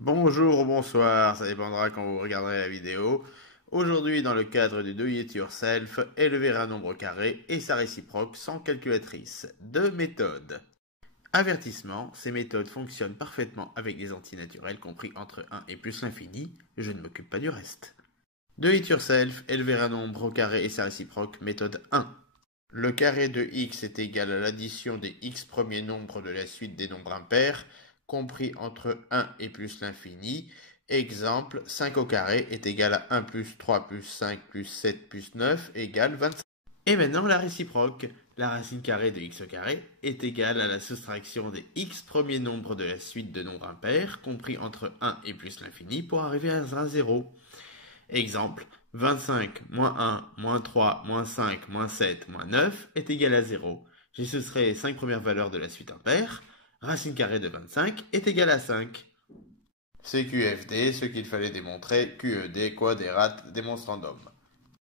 Bonjour ou bonsoir, ça dépendra quand vous regarderez la vidéo. Aujourd'hui, dans le cadre du Do It Yourself, élever un nombre carré et sa réciproque sans calculatrice. Deux méthodes. Avertissement, ces méthodes fonctionnent parfaitement avec des antinaturels compris entre 1 et plus l'infini, je ne m'occupe pas du reste. Do It Yourself, élever un nombre au carré et sa réciproque, méthode 1. Le carré de x est égal à l'addition des x premiers nombres de la suite des nombres impairs, compris entre 1 et plus l'infini. Exemple, 5 au carré est égal à 1 plus 3 plus 5 plus 7 plus 9 égale 25. Et maintenant la réciproque. La racine carrée de x au carré est égale à la soustraction des x premiers nombres de la suite de nombres impairs, compris entre 1 et plus l'infini, pour arriver à 0. Exemple, 25 moins 1 moins 3 moins 5 moins 7 moins 9 est égal à 0. J'ai soustrait les 5 premières valeurs de la suite impaire. Racine carrée de 25 est égal à 5. C'est QFD, ce qu'il fallait démontrer, QED, quadérat, démonstrandum.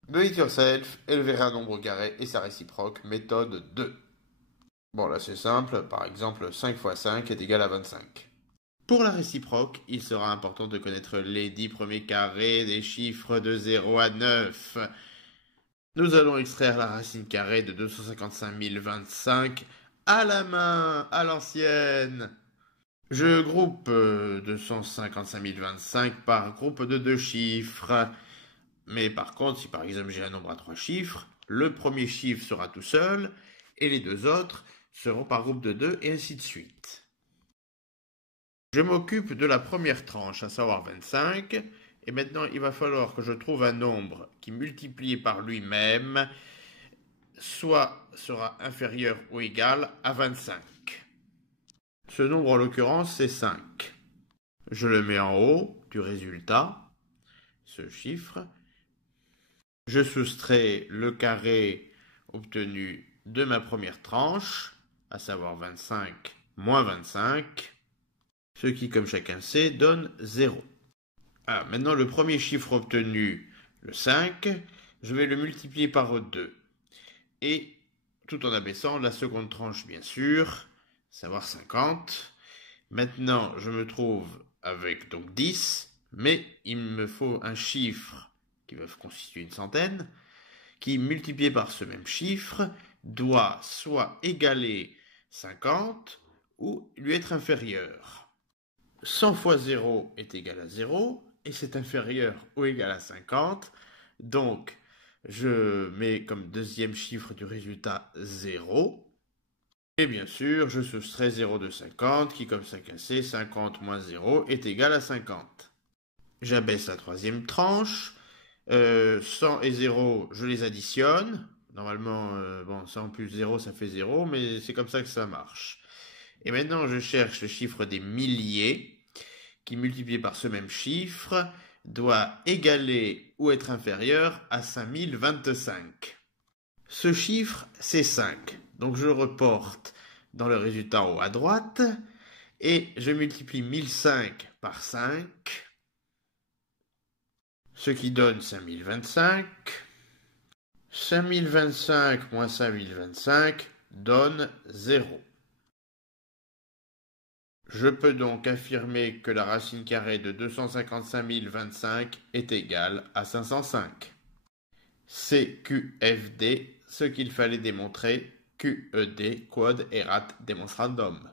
Do it yourself, élever un nombre carré et sa réciproque, méthode 2. Bon là c'est simple, par exemple 5 fois 5 est égal à 25. Pour la réciproque, il sera important de connaître les 10 premiers carrés des chiffres de 0 à 9. Nous allons extraire la racine carrée de 255 025 à la main, à l'ancienne. Je groupe 255 025 par groupe de 2 chiffres. Mais par contre, si par exemple j'ai un nombre à 3 chiffres, le premier chiffre sera tout seul et les deux autres seront par groupe de 2 et ainsi de suite. Je m'occupe de la première tranche, à savoir 25, et maintenant il va falloir que je trouve un nombre qui multiplié par lui-même soit sera inférieur ou égal à 25. Ce nombre en l'occurrence c'est 5. Je le mets en haut du résultat, ce chiffre. Je soustrais le carré obtenu de ma première tranche, à savoir 25 moins 25. Ce qui, comme chacun sait, donne 0. Ah, maintenant, le premier chiffre obtenu, le 5, je vais le multiplier par 2. Et, tout en abaissant la seconde tranche, bien sûr, savoir 50. Maintenant, je me trouve avec donc 10, mais il me faut un chiffre qui va constituer une centaine, qui, multiplié par ce même chiffre, doit soit égaler 50 ou lui être inférieur. 100 fois 0 est égal à 0, et c'est inférieur ou égal à 50. Donc, je mets comme deuxième chiffre du résultat 0. Et bien sûr, je soustrais 0 de 50, qui comme ça cassé, 50 moins 0 est égal à 50. J'abaisse la troisième tranche. 100 et 0, je les additionne. Normalement, 100 plus 0, ça fait 0, mais c'est comme ça que ça marche. Et maintenant, je cherche le chiffre des milliers, qui multiplié par ce même chiffre, doit égaler ou être inférieur à 5025. Ce chiffre, c'est 5. Donc je le reporte dans le résultat en haut à droite, et je multiplie 1005 par 5, ce qui donne 5025. 5025 moins 5025 donne 0. Je peux donc affirmer que la racine carrée de 255 025 est égale à 505. C'est QFD, ce qu'il fallait démontrer, QED, quod erat demonstrandum.